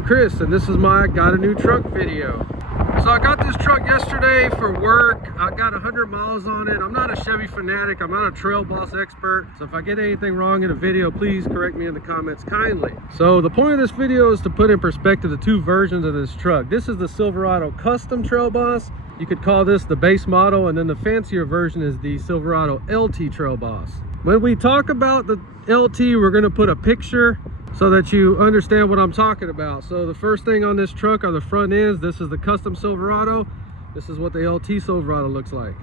I'm Chris, and this is my got a new truck video. So I got this truck yesterday for work. I got 100 miles on it. I'm not a Chevy fanatic. I'm not a Trail Boss expert. So if I get anything wrong in a video, please correct me in the comments kindly. So the point of this video is to put in perspective the two versions of this truck. This is the Silverado Custom Trail Boss. You could call this the base model, and then the fancier version is the Silverado LT Trail Boss. When we talk about the LT, we're going to put a picture so that you understand what I'm talking about. So the first thing on this truck are the front ends. This is the custom Silverado. This is what the LT Silverado looks like.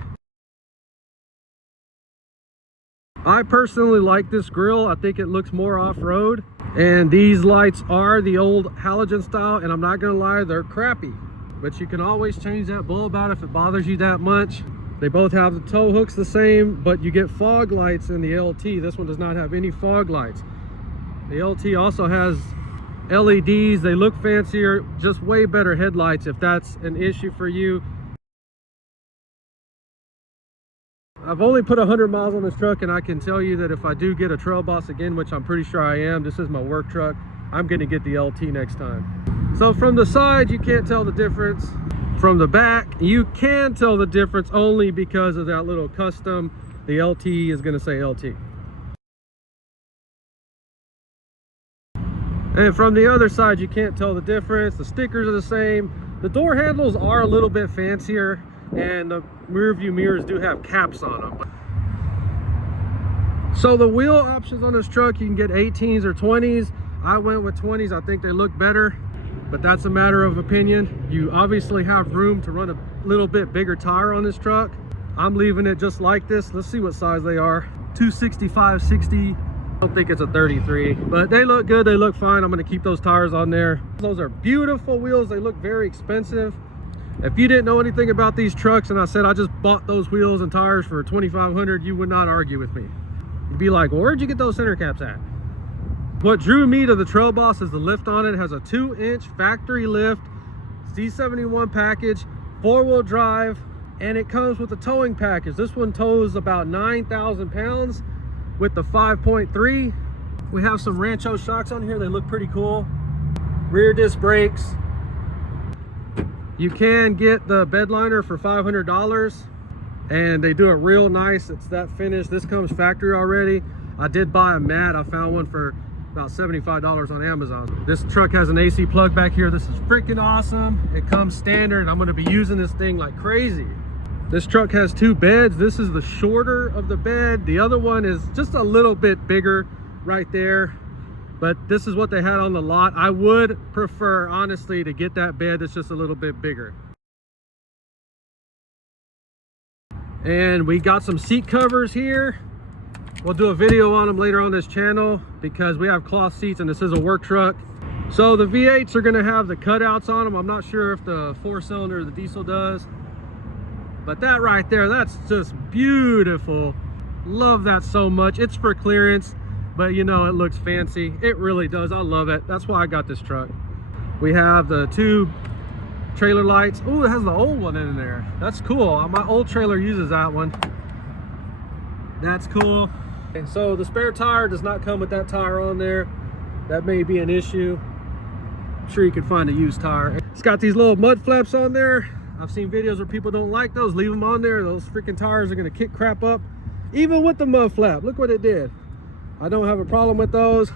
I personally like this grille. I think it looks more off-road. And these lights are the old halogen style, and I'm not gonna lie, they're crappy. But you can always change that bulb out if it bothers you that much. They both have the tow hooks the same, but you get fog lights in the LT. This one does not have any fog lights. The LT also has LEDs. They look fancier, just way better headlights if that's an issue for you. I've only put 100 miles on this truck, and I can tell you that if I do get a Trail Boss again, which I'm pretty sure I am, this is my work truck, I'm gonna get the LT next time. So from the side, you can't tell the difference. From the back, you can tell the difference only because of that little custom. The LT is gonna say LT. And from the other side, you can't tell the difference. The stickers are the same. The door handles are a little bit fancier, and the rear view mirrors do have caps on them. So the wheel options on this truck, you can get 18s or 20s. I went with 20s. I think they look better, but that's a matter of opinion. You obviously have room to run a little bit bigger tire on this truck. I'm leaving it just like this. Let's see what size they are. 265, 60. I don't think it's a 33, but they look good. They look fine. I'm going to keep those tires on there. Those are beautiful wheels. They look very expensive. If you didn't know anything about these trucks and I said I just bought those wheels and tires for $2,500, you would not argue with me. You'd be like, well, where'd you get those center caps at? What drew me to the Trail Boss is the lift on it. It has a 2-inch factory lift, C71 package, 4-wheel drive, and it comes with a towing package. This one tows about 9,000 pounds. With the 5.3, we have some Rancho shocks on here. They look pretty cool. Rear disc brakes. You can get the bed liner for $500, and they do it real nice. It's that finish. This comes factory already. I did buy a mat. I found one for about $75 on Amazon. This truck has an AC plug back here. This is freaking awesome. It comes standard, and I'm going to be using this thing like crazy. This truck has 2 beds. This is the shorter of the bed. The other one is just a little bit bigger right there. But this is what they had on the lot. I would prefer, honestly, to get that bed that's just a little bit bigger. And we got some seat covers here. We'll do a video on them later on this channel because we have cloth seats and this is a work truck. So the V8s are gonna have the cutouts on them. I'm not sure if the 4-cylinder or the diesel does. But that right there, that's just beautiful. Love that so much. It's for clearance, but you know, it looks fancy. It really does. I love it. That's why I got this truck. We have the 2 trailer lights. Oh, it has the old one in there. That's cool. My old trailer uses that one. That's cool. And so the spare tire does not come with that tire on there. That may be an issue. I'm sure you can find a used tire. It's got these little mud flaps on there. I've seen videos where people don't like those. Leave them on there. Those freaking tires are going to kick crap up. Even with the mud flap. Look what it did. I don't have a problem with those.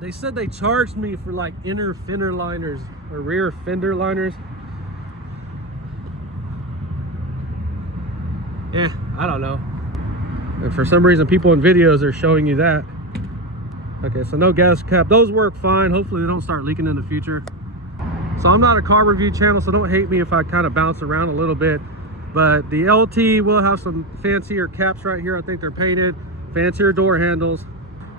They said they charged me for like inner fender liners or rear fender liners. Yeah, I don't know. And for some reason, people in videos are showing you that. Okay, so no gas cap. Those work fine. Hopefully they don't start leaking in the future. So I'm not a car review channel, so don't hate me if I kind of bounce around a little bit. But the LT will have some fancier caps right here. I think they're painted. Fancier door handles.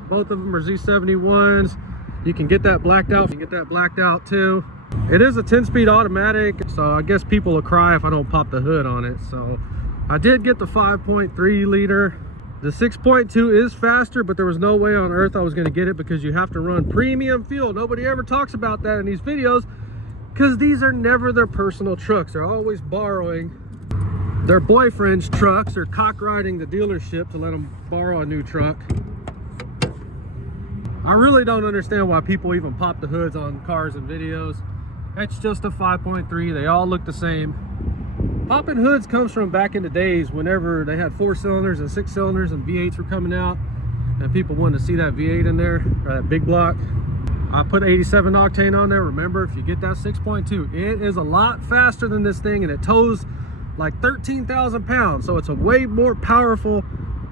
Both of them are Z71s. You can get that blacked out. You can get that blacked out too. It is a 10-speed automatic, so I guess people will cry if I don't pop the hood on it. So I did get the 5.3 liter. The 6.2 is faster, but there was no way on earth I was going to get it because you have to run premium fuel. Nobody ever talks about that in these videos, because these are never their personal trucks. They're always borrowing their boyfriend's trucks or cock riding the dealership to let them borrow a new truck. I really don't understand why people even pop the hoods on cars and videos. It's just a 5.3. They all look the same. Popping hoods comes from back in the days whenever they had 4 cylinders and 6 cylinders and V8s were coming out, and people wanted to see that V8 in there, or that big block. I put 87 octane on there. Remember, if you get that 6.2, it is a lot faster than this thing, and it tows like 13,000 pounds. So it's a way more powerful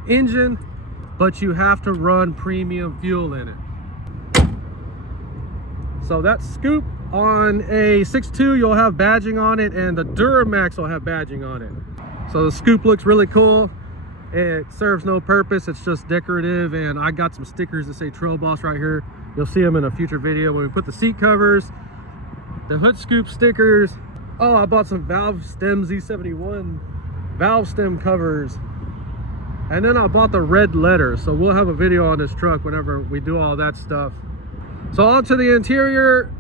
engine, but you have to run premium fuel in it. So that scoop on a 6.2, you'll have badging on it, and the Duramax will have badging on it. So the scoop looks really cool. It serves no purpose, it's just decorative, and I got some stickers that say Trail Boss right here. You'll see them in a future video when we put the seat covers, the hood scoop stickers. Oh, I bought some valve stem Z71 valve stem covers, and then I bought the red letters. So we'll have a video on this truck whenever we do all that stuff. So on to the interior.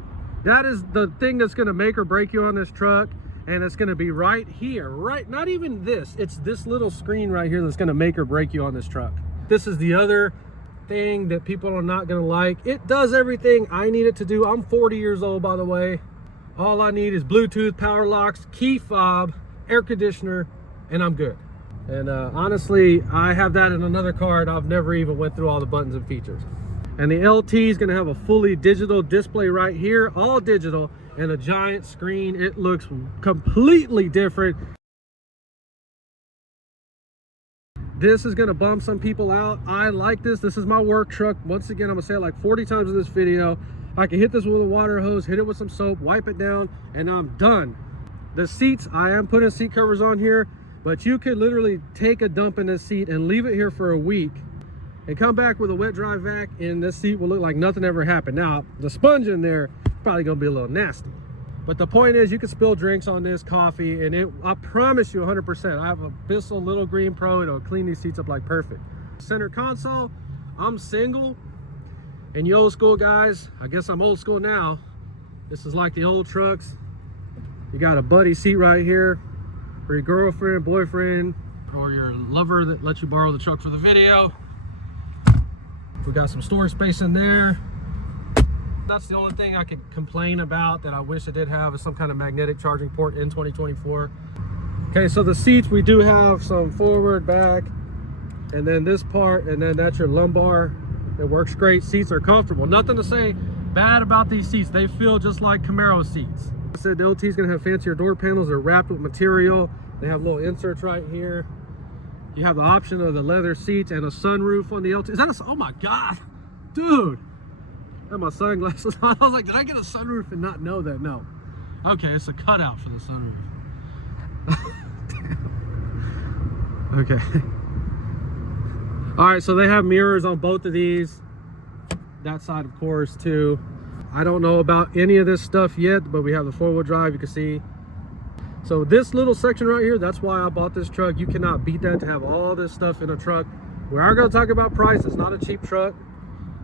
That is the thing that's going to make or break you on this truck, and it's going to be right here, right, not even this, it's this little screen right here that's going to make or break you on this truck. This is the other thing that people are not going to like. It does everything I need it to do. I'm 40 years old, by the way. All I need is Bluetooth, power locks, key fob, air conditioner, and I'm good. And honestly, I have that in another car, and I've never even went through all the buttons and features. And the LT is going to have a fully digital display right here, all digital, and a giant screen. It looks completely different. This is going to bum some people out. I like this. This is my work truck. Once again, I'm going to say it like 40 times in this video. I can hit this with a water hose, hit it with some soap, wipe it down, and I'm done. The seats, I am putting seat covers on here, but you could literally take a dump in this seat and leave it here for a week and come back with a wet dry vac, and this seat will look like nothing ever happened. Now, the sponge in there probably gonna be a little nasty, but the point is you can spill drinks on this, coffee, and I promise you 100%, I have a Bissell Little Green Pro. It'll clean these seats up like perfect. Center console, I'm single, and you old school guys, I guess I'm old school now. This is like the old trucks. You got a buddy seat right here for your girlfriend, boyfriend, or your lover that lets you borrow the truck for the video. We got some storage space in there. That's the only thing I could complain about that I wish I did have, is some kind of magnetic charging port in 2024. Okay, so the seats, we do have some forward, back, and then this part, and then that's your lumbar. It works great. Seats are comfortable. Nothing to say bad about these seats. They feel just like Camaro seats. I said the LT is going to have fancier door panels. They're wrapped with material. They have little inserts right here. You have the option of the leather seats and a sunroof on the LT. Is that a, oh my God, dude. I had my sunglasses on. I was like, did I get a sunroof and not know that? No. Okay, it's a cutout for the sunroof. Okay. All right, so they have mirrors on both of these. That side, of course, too. I don't know about any of this stuff yet, but we have the four-wheel drive, you can see. So this little section right here, that's why I bought this truck. You cannot beat that, to have all this stuff in a truck. We are going to talk about price. It's not a cheap truck.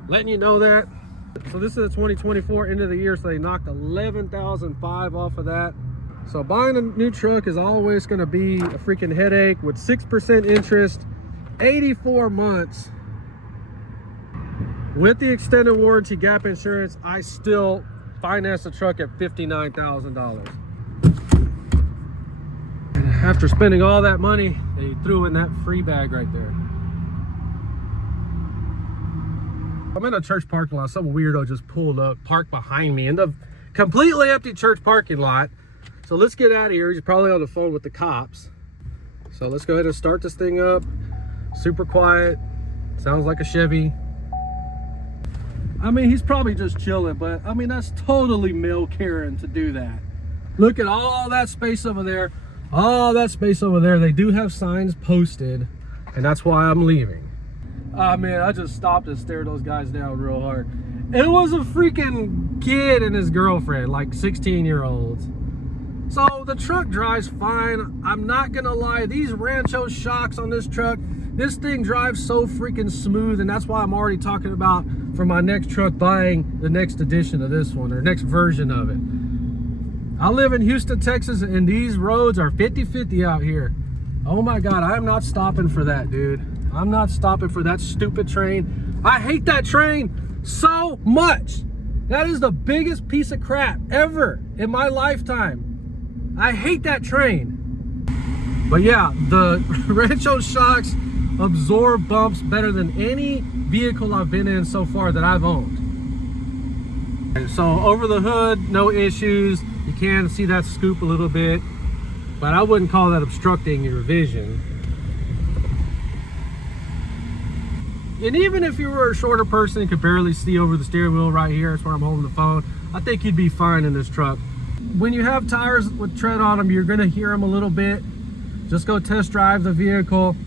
Letting you know that. So this is a 2024 end of the year, so they knocked $11,500 off of that. So buying a new truck is always going to be a freaking headache with 6% interest, 84 months. With the extended warranty, gap insurance, I still financed the truck at $59,000. After spending all that money, they threw in that free bag right there. I'm in a church parking lot. Some weirdo just pulled up, parked behind me in the completely empty church parking lot. So let's get out of here. He's probably on the phone with the cops. So let's go ahead and start this thing up. Super quiet. Sounds like a Chevy. I mean, he's probably just chilling, but I mean, that's totally male Karen to do that. Look at all that space over there. All that space over there. They do have signs posted, and that's why I'm leaving. Oh man, I just stopped and stared those guys down real hard. It was a freaking kid and his girlfriend, like 16-year-olds. So the truck drives fine. I'm not gonna lie, these Rancho shocks on this truck, this thing drives so freaking smooth, and that's why I'm already talking about for my next truck buying the next edition of this one, or next version of it. I live in Houston, Texas, and these roads are 50-50 out here. Oh my God, I'm not stopping for that, dude. I'm not stopping for that stupid train. I hate that train so much. That is the biggest piece of crap ever in my lifetime. I hate that train. But yeah, the Rancho shocks absorb bumps better than any vehicle I've been in so far that I've owned. And so over the hood, no issues. You can see that scoop a little bit, but I wouldn't call that obstructing your vision. And even if you were a shorter person and could barely see over the steering wheel right here, that's where I'm holding the phone, I think you'd be fine in this truck. When you have tires with tread on them, you're gonna hear them a little bit. Just go test drive the vehicle.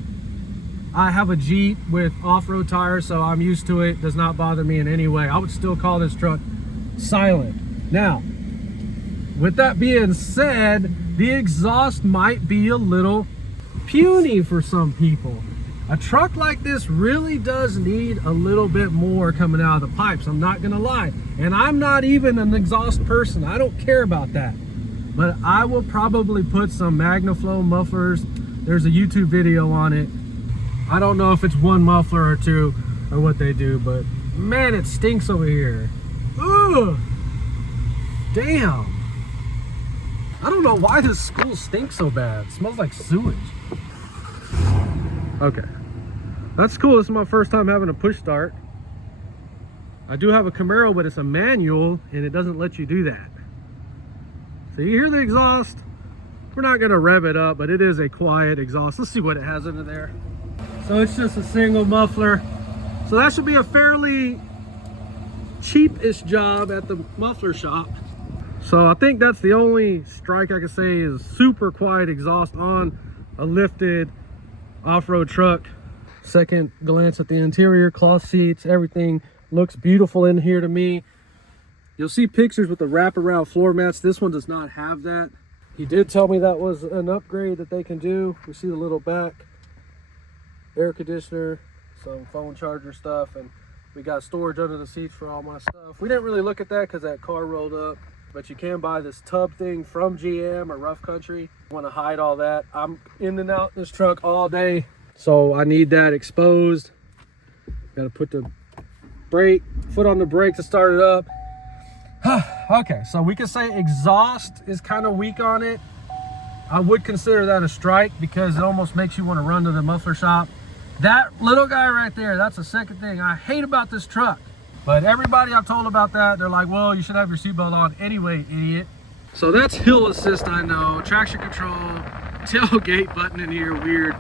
I have a Jeep with off-road tires, so I'm used to it. Does not bother me in any way. I would still call this truck silent. Now, with that being said, the exhaust might be a little puny for some people. A truck like this really does need a little bit more coming out of the pipes, I'm not gonna lie. And I'm not even an exhaust person, I don't care about that. But I will probably put some MagnaFlow mufflers. There's a YouTube video on it. I don't know if it's one muffler or two or what they do, but man, it stinks over here. Ugh, damn. I don't know why this school stinks so bad. It smells like sewage. Okay, that's cool. This is my first time having a push start. I do have a Camaro, but it's a manual and it doesn't let you do that. So you hear the exhaust. We're not gonna rev it up, but it is a quiet exhaust. Let's see what it has under there. So it's just a single muffler. So that should be a fairly cheap-ish job at the muffler shop. So I think that's the only strike I can say is super quiet exhaust on a lifted off-road truck. Second glance at the interior, cloth seats, everything looks beautiful in here to me. You'll see pictures with the wraparound floor mats. This one does not have that. He did tell me that was an upgrade that they can do. We see the little back air conditioner, some phone charger stuff, and we got storage under the seats for all my stuff. We didn't really look at that because that car rolled up, but you can buy this tub thing from GM or Rough Country. Want to hide all that. I'm in and out this truck all day, so I need that exposed. Got to put the foot on the brake to start it up. Okay, so we can say exhaust is kind of weak on it. I would consider that a strike because it almost makes you want to run to the muffler shop. That little guy right there, that's the second thing I hate about this truck. But everybody I've told about that, they're like, well, you should have your seatbelt on anyway, idiot. So that's hill assist, I know. Traction control, tailgate button in here, weird.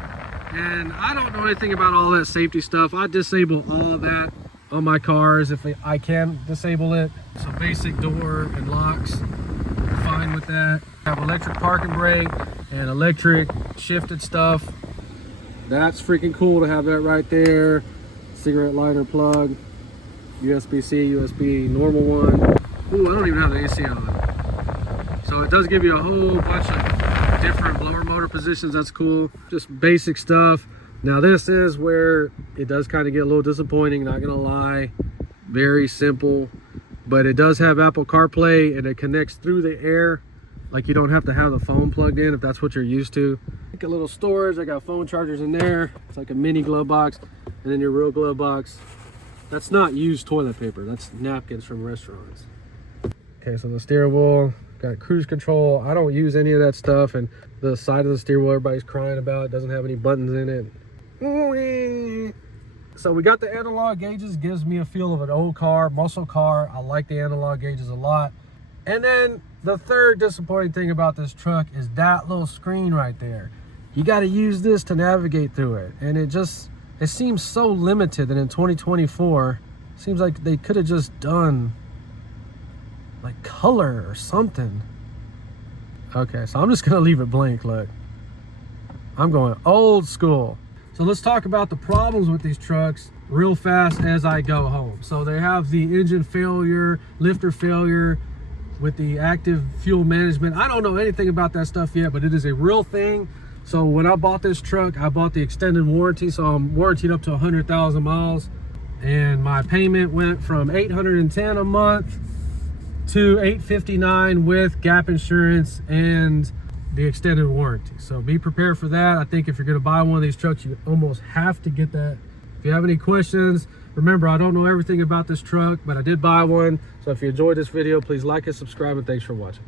And I don't know anything about all that safety stuff. I disable all of that on my cars if I can disable it. So basic door and locks, fine with that. I have electric parking brake and electric shifted stuff. That's freaking cool to have that right there. Cigarette lighter plug, USB-C, USB normal one. Ooh, I don't even have the AC on. So it does give you a whole bunch of different blower motor positions. That's cool. Just basic stuff. Now this is where it does kind of get a little disappointing, not gonna lie. Very simple, but it does have Apple CarPlay and it connects through the air. Like you don't have to have the phone plugged in if that's what you're used to. Like a little storage, I got phone chargers in there. It's like a mini glove box, and then your real glove box. That's not used toilet paper, that's napkins from restaurants. Okay, so the steering wheel, got cruise control. I don't use any of that stuff, and the side of the steering wheel everybody's crying about, it doesn't have any buttons in it. So we got the analog gauges, gives me a feel of an old car, muscle car. I like the analog gauges a lot. And then the third disappointing thing about this truck is that little screen right there. You got to use this to navigate through it, and it seems so limited that in 2024 it seems like they could have just done like color or something. Okay, so I'm just gonna leave it blank. Look, I'm going old school. So let's talk about the problems with these trucks real fast as I go home. So they have the engine failure, lifter failure with the active fuel management. I don't know anything about that stuff yet, but it is a real thing. So when I bought this truck, I bought the extended warranty, so I'm warranted up to 100,000 miles, and my payment went from $810 a month to $859 with gap insurance and the extended warranty. So be prepared for that. I think if you're going to buy one of these trucks, you almost have to get that If you have any questions, remember, I don't know everything about this truck, but I did buy one. So if you enjoyed this video, please like and subscribe, and thanks for watching.